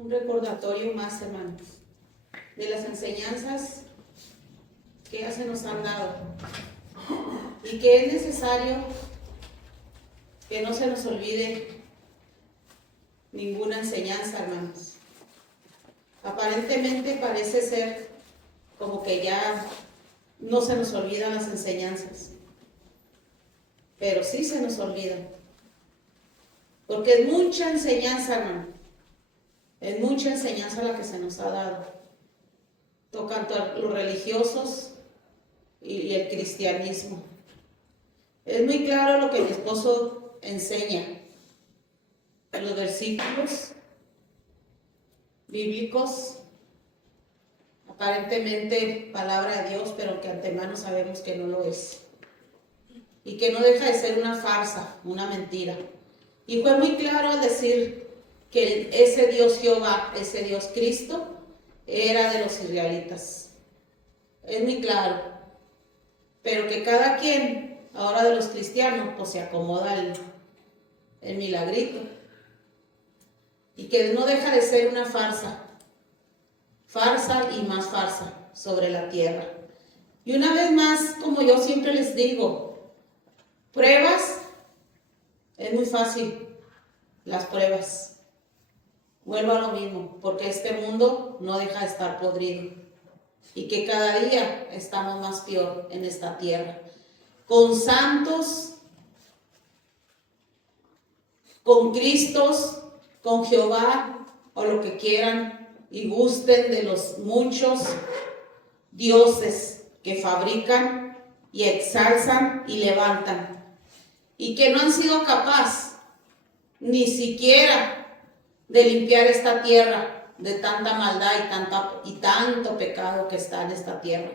un recordatorio más, hermanos, de las enseñanzas que ya se nos han dado y que es necesario que no se nos olvide ninguna enseñanza, hermanos. Aparentemente parece ser como que ya no se nos olvidan las enseñanzas, pero sí se nos olvidan, porque es mucha enseñanza, hermano, es mucha enseñanza la que se nos ha dado, tocando a los religiosos y el cristianismo. Es muy claro lo que mi esposo enseña en los versículos bíblicos, aparentemente palabra de Dios, pero que antemano sabemos que no lo es. Y que no deja de ser una farsa, una mentira. Y fue muy claro al decir que ese Dios Jehová, ese Dios Cristo, era de los israelitas. Es muy claro. Pero que cada quien, ahora de los cristianos, pues se acomoda el milagrito. Y que no deja de ser una farsa. Farsa y más farsa sobre la tierra. Y una vez más, como yo siempre les digo, pruebas, es muy fácil, las pruebas. Vuelvo a lo mismo, porque este mundo no deja de estar podrido. Y que cada día estamos más peor en esta tierra. Con santos, con Cristos, con Jehová, o lo que quieran y gusten de los muchos dioses que fabrican y exalzan y levantan. Y que no han sido capaces ni siquiera de limpiar esta tierra de tanta maldad y tanto pecado que está en esta tierra.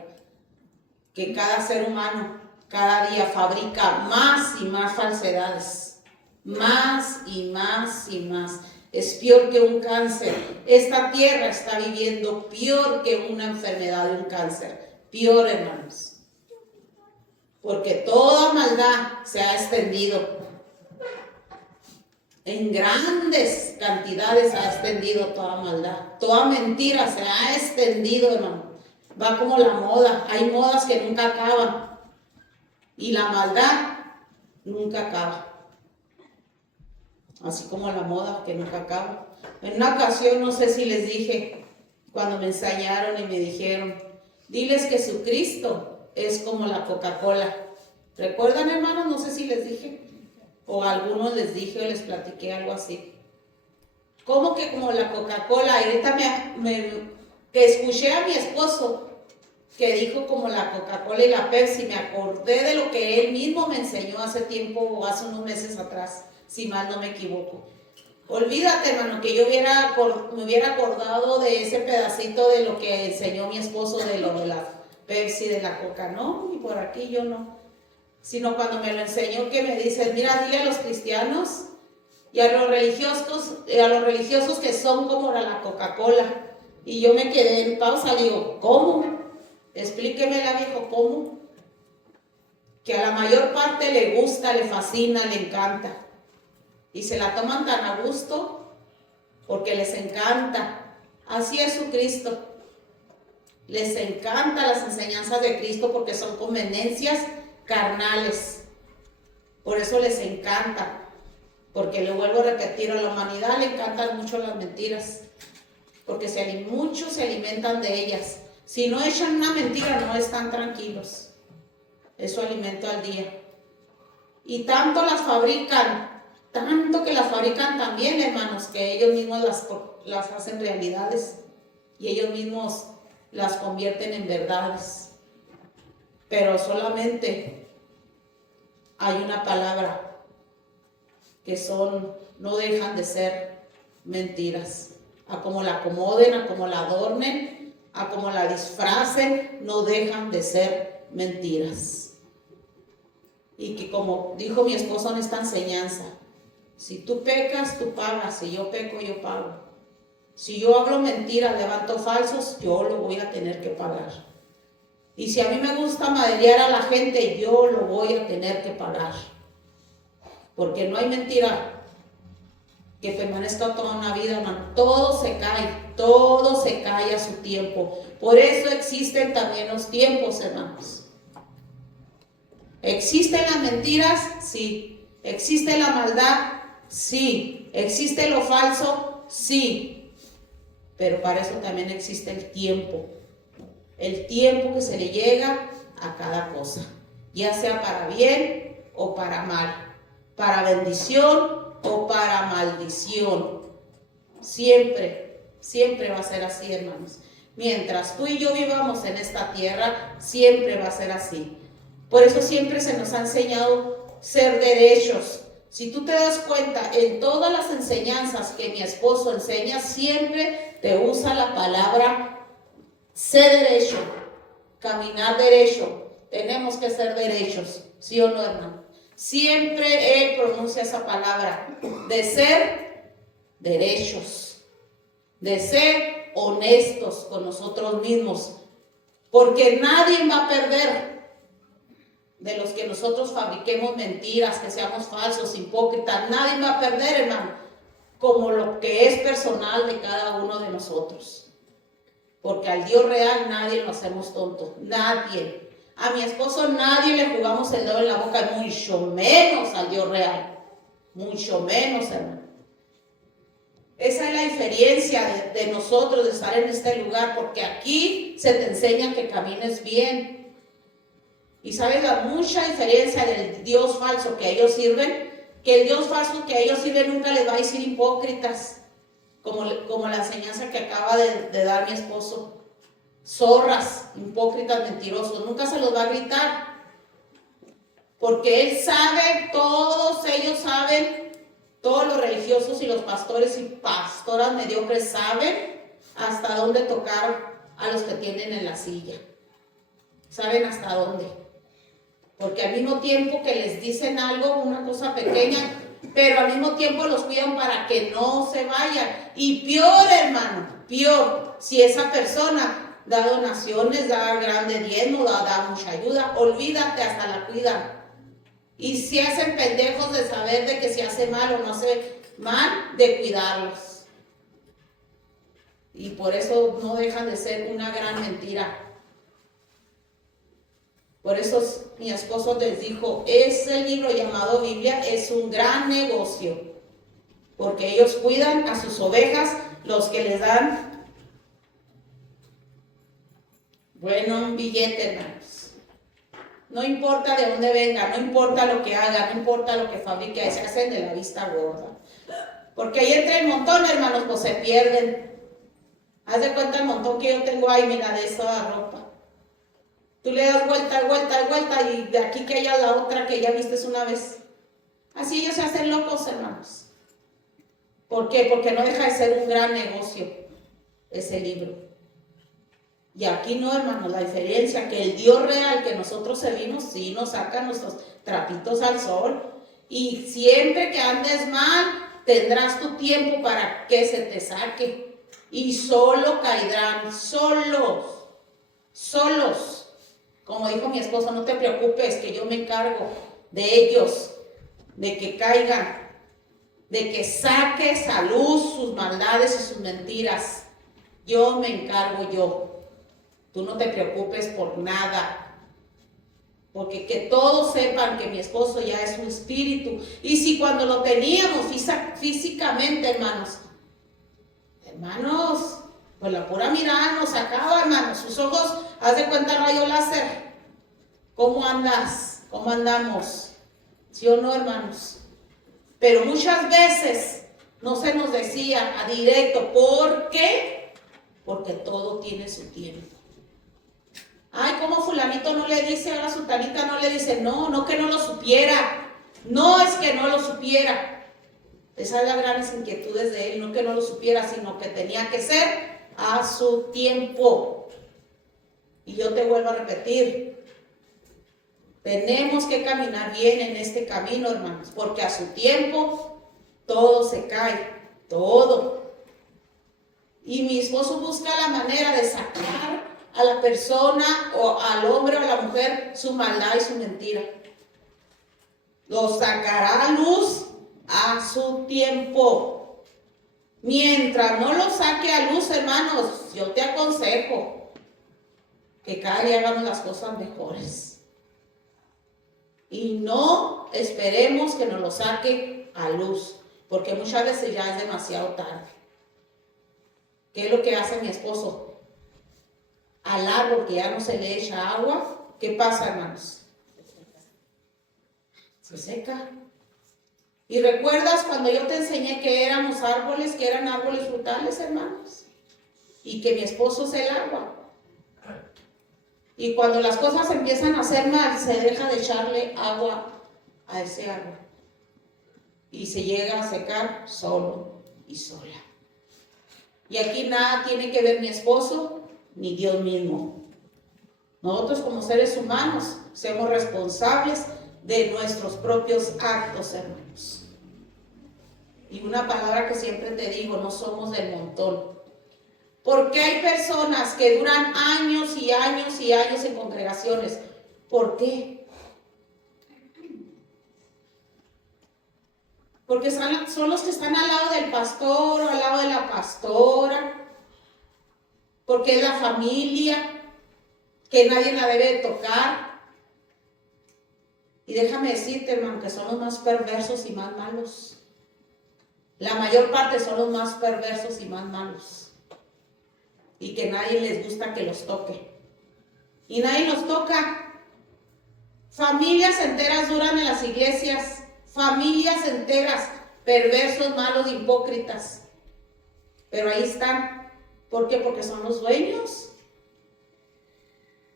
Que cada ser humano cada día fabrica más y más falsedades, más y más y más. Es peor que un cáncer. Esta tierra está viviendo peor que una enfermedad de un cáncer. Peor, hermanos. Porque toda maldad se ha extendido. En grandes cantidades se ha extendido toda maldad. Toda mentira se ha extendido, hermano. Va como la moda. Hay modas que nunca acaban. Y la maldad nunca acaba. Así como la moda que nunca acaba. En una ocasión, no sé si les dije, cuando me enseñaron y me dijeron, diles que Jesucristo es como la Coca-Cola. ¿Recuerdan, hermanos? No sé si les dije. O a algunos les dije o les platiqué algo así. ¿Cómo que como la Coca-Cola? Y ahorita que escuché a mi esposo que dijo como la Coca-Cola y la Pepsi, me acordé de lo que él mismo me enseñó hace tiempo o hace unos meses atrás, si mal no me equivoco. Olvídate, hermano, que yo me hubiera acordado de ese pedacito de lo que enseñó mi esposo de lo de la Pepsi, de la Coca, no, y por aquí yo no. Sino cuando me lo enseñó que me dice, mira, dile a los cristianos y a los religiosos que son como la Coca-Cola. Y yo me quedé en pausa, digo, ¿cómo? Explíquemela, viejo, ¿cómo? Que a la mayor parte le gusta, le fascina, le encanta. Y se la toman tan a gusto porque les encanta. Así es su Cristo. Les encantan las enseñanzas de Cristo porque son conveniencias carnales. Por eso les encanta. Porque le vuelvo a repetir, a la humanidad le encantan mucho las mentiras. Porque muchos se alimentan de ellas. Si no echan una mentira, no están tranquilos. Es su alimento al día. Y tanto las fabrican, tanto que las fabrican también, hermanos, que ellos mismos las hacen realidades. Y ellos mismos las convierten en verdades. Pero solamente hay una palabra que no dejan de ser mentiras. A como la acomoden, a como la adornen, a como la disfracen, no dejan de ser mentiras. Y que como dijo mi esposo en esta enseñanza, si tú pecas, tú pagas, si yo peco, yo pago. Si yo hablo mentiras, levanto falsos, yo lo voy a tener que pagar. Y si a mí me gusta maderear a la gente, yo lo voy a tener que pagar. Porque no hay mentira que permanezca toda una vida, hermano. Todo se cae a su tiempo. Por eso existen también los tiempos, hermanos. ¿Existen las mentiras? Sí. ¿Existe la maldad? Sí. ¿Existe lo falso? Sí. Pero para eso también existe el tiempo. El tiempo que se le llega a cada cosa, ya sea para bien o para mal, para bendición o para maldición. Siempre va a ser así, hermanos. Mientras tú y yo vivamos en esta tierra, siempre va a ser así. Por eso siempre se nos ha enseñado ser derechos. Si tú te das cuenta, en todas las enseñanzas que mi esposo enseña, siempre te usa la palabra ser derecho, caminar derecho. Tenemos que ser derechos, ¿sí o no, hermano? Siempre él pronuncia esa palabra de ser derechos, de ser honestos con nosotros mismos, porque nadie va a perder de los que nosotros fabriquemos mentiras, que seamos falsos, hipócritas. Nadie va a perder, hermano, como lo que es personal de cada uno de nosotros, porque al Dios real nadie lo hacemos tonto, nadie. A mi esposo nadie le jugamos el dedo en la boca, mucho menos al Dios real, mucho menos, hermano. Esa es la diferencia de nosotros de estar en este lugar, porque aquí se te enseña que camines bien. Y sabes la mucha diferencia del Dios falso que ellos sirven, que el Dios falso que ellos sirven nunca les va a decir hipócritas, como la enseñanza que acaba de dar mi esposo. Zorras, hipócritas, mentirosos, nunca se los va a gritar, porque él sabe, todos ellos saben, todos los religiosos y los pastores y pastoras mediocres saben hasta dónde tocar a los que tienen en la silla, saben hasta dónde, porque al mismo tiempo que les dicen algo, una cosa pequeña, pero al mismo tiempo los cuidan para que no se vayan. Y peor, hermano, peor, si esa persona da donaciones, da grande diezmo, da mucha ayuda, olvídate, hasta la cuidan. Y si hacen pendejos de saber de que si hace mal o no hace mal, de cuidarlos. Y por eso no dejan de ser una gran mentira. Por eso mi esposo les dijo, ese libro llamado Biblia es un gran negocio, porque ellos cuidan a sus ovejas, los que les dan un billete, hermanos. No importa de dónde venga, no importa lo que haga, no importa lo que fabrique, se hacen de la vista gorda. Porque ahí entre el montón, hermanos, pues se pierden. Haz de cuenta el montón que yo tengo ahí, mira, de esa ropa. Tú le das vuelta, y de aquí que haya la otra que ya vistes una vez. Así ellos se hacen locos, hermanos. ¿Por qué? Porque no deja de ser un gran negocio ese libro. Y aquí no, hermanos, la diferencia que el Dios real que nosotros servimos, sí nos saca nuestros trapitos al sol. Y siempre que andes mal, tendrás tu tiempo para que se te saque. Y solo caerán, solos. Como dijo mi esposo, no te preocupes, que yo me encargo de ellos, de que caigan, de que saques a luz sus maldades y sus mentiras. Yo me encargo yo. Tú no te preocupes por nada, porque que todos sepan que mi esposo ya es un espíritu. Y si cuando lo teníamos físicamente, hermanos, pues la pura mirada nos sacaba, hermanos, sus ojos, haz de cuenta rayo láser. ¿Cómo andas? ¿Cómo andamos? ¿Sí o no, hermanos? Pero muchas veces no se nos decía a directo. ¿Por qué? Porque todo tiene su tiempo. Ay, ¿cómo fulanito no le dice, ahora sultanita no le dice? No que no lo supiera. No es que no lo supiera. Esa es la gran inquietud de él, no que no lo supiera, sino que tenía que ser a su tiempo. Y yo te vuelvo a repetir, tenemos que caminar bien en este camino, hermanos, porque a su tiempo todo se cae, todo. Y mi esposo busca la manera de sacar a la persona o al hombre o a la mujer su maldad y su mentira. Lo sacará a luz a su tiempo. Mientras no lo saque a luz, hermanos, yo te aconsejo que cada día hagamos las cosas mejores. Y no esperemos que nos lo saque a luz, porque muchas veces ya es demasiado tarde. ¿Qué es lo que hace mi esposo? Al árbol que ya no se le echa agua, ¿qué pasa, hermanos? Se seca. ¿Y recuerdas cuando yo te enseñé que éramos árboles, que eran árboles frutales, hermanos? Y que mi esposo es el agua. Y cuando las cosas empiezan a hacer mal, se deja de echarle agua a ese árbol. Y se llega a secar solo y sola. Y aquí nada tiene que ver mi esposo ni Dios mismo. Nosotros como seres humanos somos responsables de nuestros propios actos, hermanos. Y una palabra que siempre te digo, no somos del montón. Porque hay personas que duran años y años y años en congregaciones. ¿Por qué? Porque son los que están al lado del pastor o al lado de la pastora. Porque es la familia que nadie la debe tocar. Y déjame decirte, hermano, que son los más perversos y más malos. La mayor parte son los más perversos y más malos. Y que nadie les gusta que los toque. Y nadie los toca. Familias enteras duran en las iglesias. Familias enteras, perversos, malos, hipócritas. Pero ahí están. ¿Por qué? Porque son los dueños.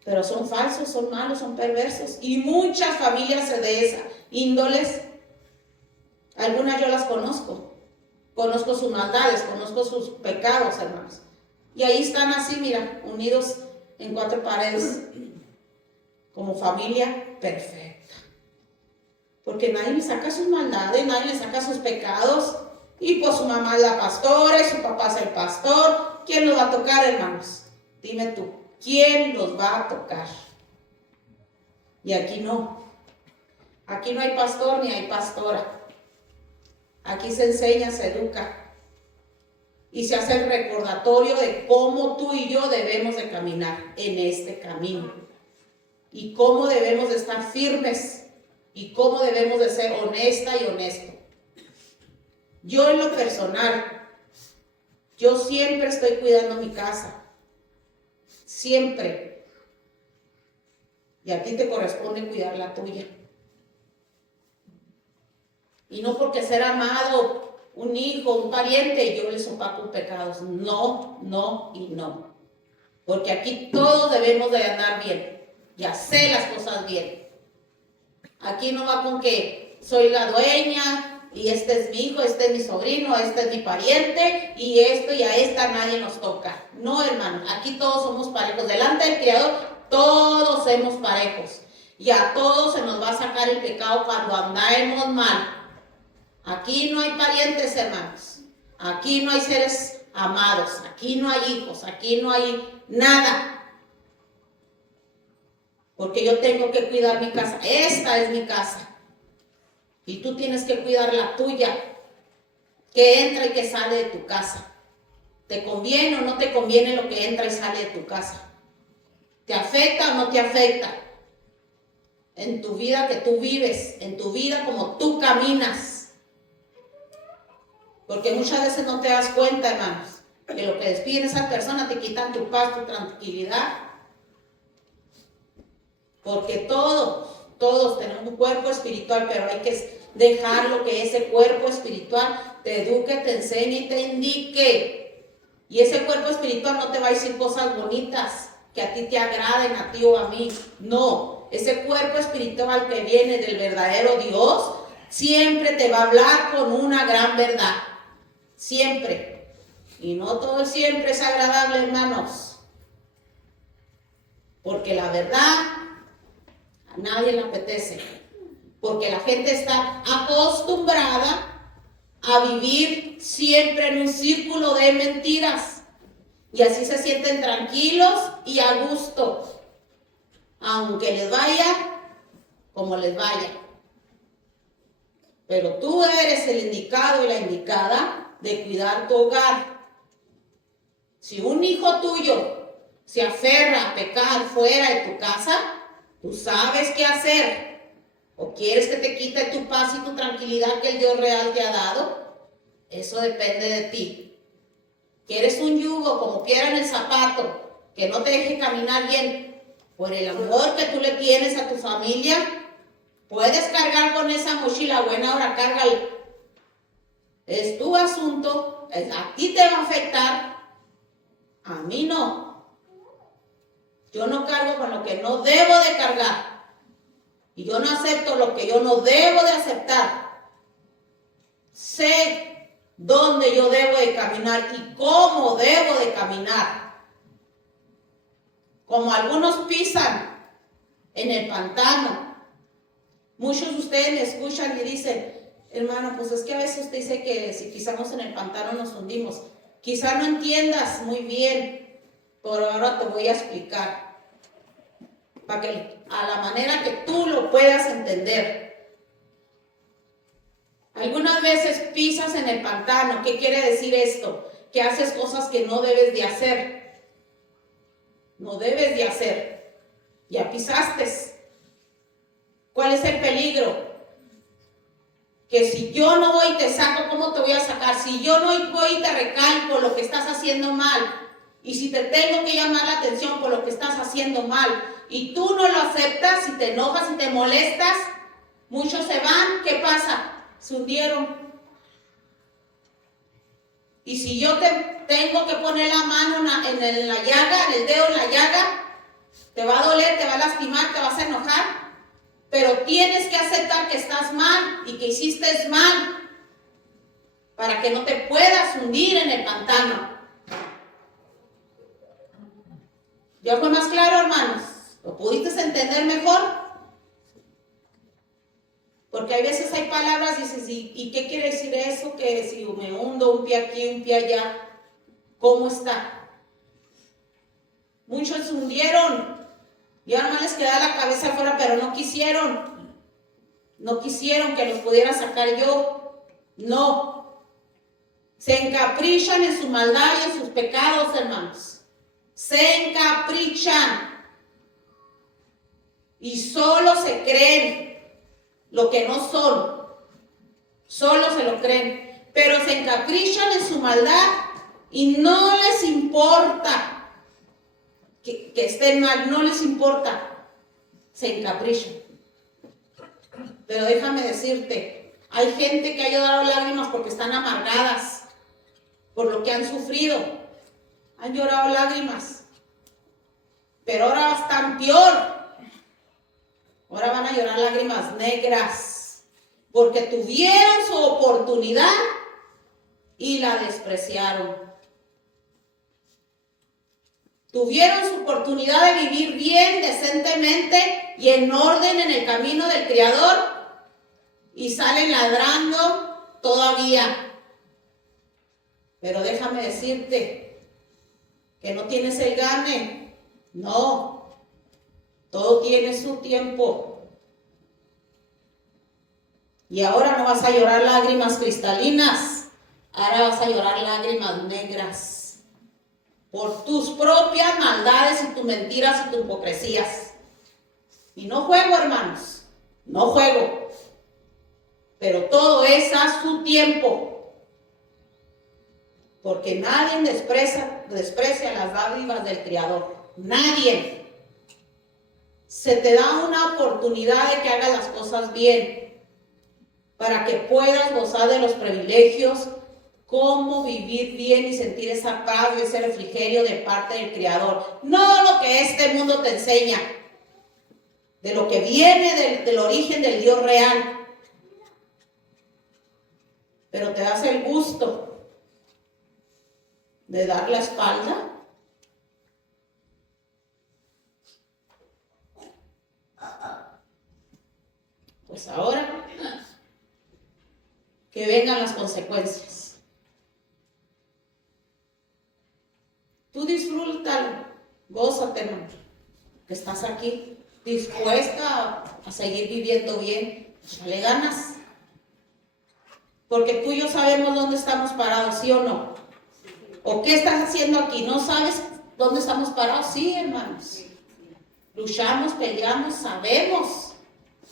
Pero son falsos, son malos, son perversos. Y muchas familias de esa índoles, algunas yo las conozco. Conozco sus maldades, conozco sus pecados, hermanos. Y ahí están así, mira, unidos en cuatro paredes, como familia perfecta. Porque nadie le saca sus maldades, nadie le saca sus pecados. Y pues su mamá es la pastora, y su papá es el pastor. ¿Quién los va a tocar, hermanos? Dime tú, ¿quién los va a tocar? Y aquí no. Aquí no hay pastor ni hay pastora. Aquí se enseña, se educa. Y se hace el recordatorio de cómo tú y yo debemos de caminar en este camino. Y cómo debemos de estar firmes. Y cómo debemos de ser honesta y honesto. Yo en lo personal, yo siempre estoy cuidando mi casa. Siempre. Y a ti te corresponde cuidar la tuya. Y no porque ser amado, un hijo, un pariente, yo les opaco pecados. No, no y no. Porque aquí todos debemos de andar bien. Y hacer las cosas bien. Aquí no va con que soy la dueña, y este es mi hijo, este es mi sobrino, este es mi pariente, y esto y a esta nadie nos toca. No, hermano, aquí todos somos parejos. Delante del Creador, todos somos parejos. Y a todos se nos va a sacar el pecado cuando andamos mal. Aquí no hay parientes, hermanos. Aquí no hay seres amados. Aquí no hay hijos. Aquí no hay nada. Porque yo tengo que cuidar mi casa. Esta es mi casa. Y tú tienes que cuidar la tuya. Que entra y que sale de tu casa. ¿Te conviene o no te conviene lo que entra y sale de tu casa? ¿Te afecta o no te afecta? En tu vida que tú vives. En tu vida como tú caminas. Porque muchas veces no te das cuenta, hermanos, que lo que despiden esas personas te quitan tu paz, tu tranquilidad. Porque todos tenemos un cuerpo espiritual, pero hay que dejarlo que ese cuerpo espiritual te eduque, te enseñe y te indique. Y ese cuerpo espiritual no te va a decir cosas bonitas que a ti te agraden, a ti o a mí. No, ese cuerpo espiritual que viene del verdadero Dios siempre te va a hablar con una gran verdad. Siempre. Y no todo siempre es agradable, hermanos. Porque la verdad a nadie le apetece. Porque la gente está acostumbrada a vivir siempre en un círculo de mentiras. Y así se sienten tranquilos y a gusto. Aunque les vaya como les vaya. Pero tú eres el indicado y la indicada de cuidar tu hogar. Si un hijo tuyo se aferra a pecar fuera de tu casa, tú sabes qué hacer. ¿O quieres que te quite tu paz y tu tranquilidad que el Dios real te ha dado? Eso depende de ti. ¿Quieres un yugo como piedra en el zapato que no te deje caminar bien? Por el amor que tú le tienes a tu familia, puedes cargar con esa mochila. Buena hora, cárgala. Es tu asunto, a ti te va a afectar, a mí no. Yo no cargo con lo que no debo de cargar. Y yo no acepto lo que yo no debo de aceptar. Sé dónde yo debo de caminar y cómo debo de caminar. Como algunos pisan en el pantano. Muchos de ustedes me escuchan y dicen, hermano, pues es que a veces usted dice que si pisamos en el pantano nos hundimos. Quizá no entiendas muy bien, pero ahora te voy a explicar. Para que a la manera que tú lo puedas entender. Algunas veces pisas en el pantano. ¿Qué quiere decir esto? Que haces cosas que no debes de hacer. No debes de hacer. Ya pisaste. ¿Cuál es el peligro? Que si yo no voy y te saco, ¿cómo te voy a sacar? Si yo no voy y te recalco lo que estás haciendo mal, y si te tengo que llamar la atención por lo que estás haciendo mal, y tú no lo aceptas, y te enojas y te molestas, muchos se van, ¿qué pasa? Se hundieron. Y si yo te tengo que poner la mano en la llaga, en el dedo en la llaga, te va a doler, te va a lastimar, te vas a enojar, pero tienes que aceptar que estás mal y que hiciste mal para que no te puedas hundir en el pantano. ¿Ya fue más claro, hermanos? ¿Lo pudiste entender mejor? Porque hay veces hay palabras y dices, ¿y qué quiere decir eso? Que si me hundo un pie aquí, un pie allá, ¿cómo está? Muchos se hundieron y ahora más les queda la cabeza afuera, pero no quisieron. No quisieron que los pudiera sacar yo. No. Se encaprichan en su maldad y en sus pecados, hermanos. Se encaprichan. Y solo se creen lo que no son. Solo se lo creen. Pero se encaprichan en su maldad y no les importa que estén mal. No les importa. Se encaprichan. Pero déjame decirte, hay gente que ha llorado lágrimas porque están amargadas por lo que han sufrido. Han llorado lágrimas. Pero ahora están peor. Ahora van a llorar lágrimas negras, porque tuvieron su oportunidad y la despreciaron. Tuvieron su oportunidad de vivir bien, decentemente y en orden en el camino del Creador y salen ladrando todavía. Pero déjame decirte que no tienes el gane. No. Todo tiene su tiempo. Y ahora no vas a llorar lágrimas cristalinas. Ahora vas a llorar lágrimas negras. Por tus propias maldades y tus mentiras y tus hipocresías. Y no juego, hermanos. No juego. Pero todo es a su tiempo. Porque nadie desprecia las dádivas del Creador. Nadie. Se te da una oportunidad de que hagas las cosas bien, para que puedas gozar de los privilegios, cómo vivir bien y sentir esa paz y ese refrigerio de parte del Creador. No lo que este mundo te enseña, de lo que viene del origen del Dios real. Pero te das el gusto de dar la espalda. Pues ahora que vengan las consecuencias. Tú disfrútalo, gózate, hermano, que estás aquí dispuesta a seguir viviendo bien. Échale ganas. Porque tú y yo sabemos dónde estamos parados, ¿sí o no? ¿O qué estás haciendo aquí? ¿No sabes dónde estamos parados? Sí, hermanos. Luchamos, peleamos, sabemos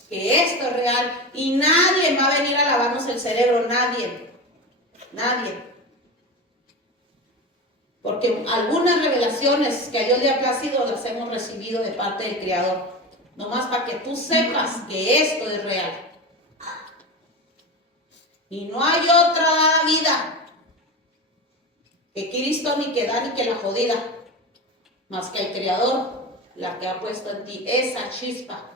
que esto es real. Y nadie va a venir a lavarnos el cerebro, nadie. Nadie. Porque algunas revelaciones que a Dios le ha placido las hemos recibido de parte del Creador. Nomás para que tú sepas que esto es real. Y no hay otra vida que Cristo, ni que da, ni que la jodida, más que el Creador, la que ha puesto en ti esa chispa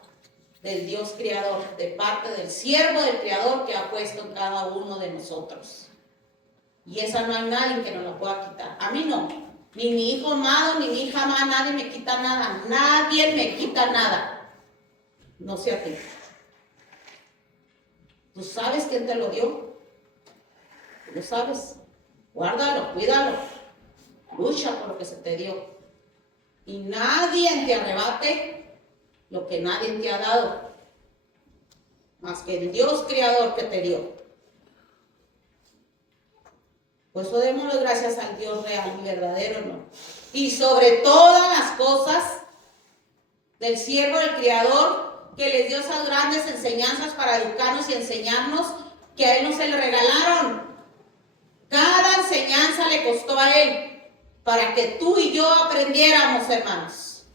del Dios Creador, de parte del siervo del Creador que ha puesto en cada uno de nosotros. Y esa no hay nadie que nos la pueda quitar. A mí no. Ni mi hijo amado, ni mi hija amada, nadie me quita nada. Nadie me quita nada. No sé a ti. ¿Tú sabes quién te lo dio? ¿Tú lo sabes? Guárdalo, cuídalo. Lucha por lo que se te dio. Y nadie te arrebate lo que nadie te ha dado. Más que el Dios Creador que te dio. Pues eso démosle gracias al Dios real y verdadero, ¿no? Y sobre todas las cosas, del siervo del Creador, que les dio esas grandes enseñanzas para educarnos y enseñarnos, que a Él no se le regalaron. Cada enseñanza le costó a Él, para que tú y yo aprendiéramos, hermanos.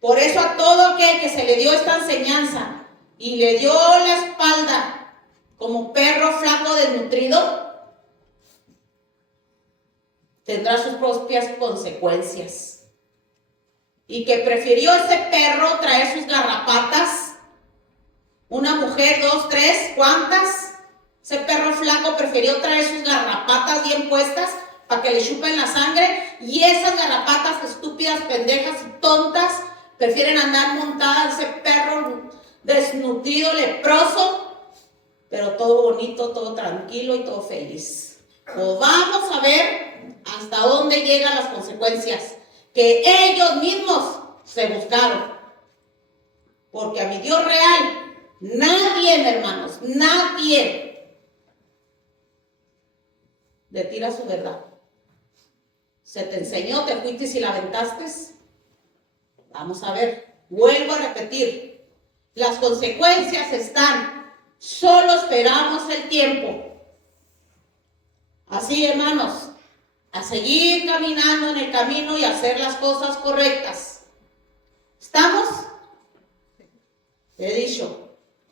Por eso a todo aquel que se le dio esta enseñanza, y le dio la espalda, como perro flaco desnutrido, tendrá sus propias consecuencias. Y que prefirió ese perro traer sus garrapatas, una mujer, 2, 3, ¿cuántas? Ese perro flaco prefirió traer sus garrapatas bien puestas para que le chupen la sangre, y esas garrapatas estúpidas, pendejas y tontas prefieren andar montadas ese perro desnutrido, leproso, pero todo bonito, todo tranquilo y todo feliz. Pues vamos a ver hasta dónde llegan las consecuencias que ellos mismos se buscaron. Porque a mi Dios real, nadie, hermanos, nadie le tira su verdad. Se te enseñó, te fuiste y la aventaste. Vamos a ver, vuelvo a repetir, las consecuencias están, solo esperamos el tiempo. Así, hermanos, a seguir caminando en el camino y hacer las cosas correctas. ¿Estamos? He dicho,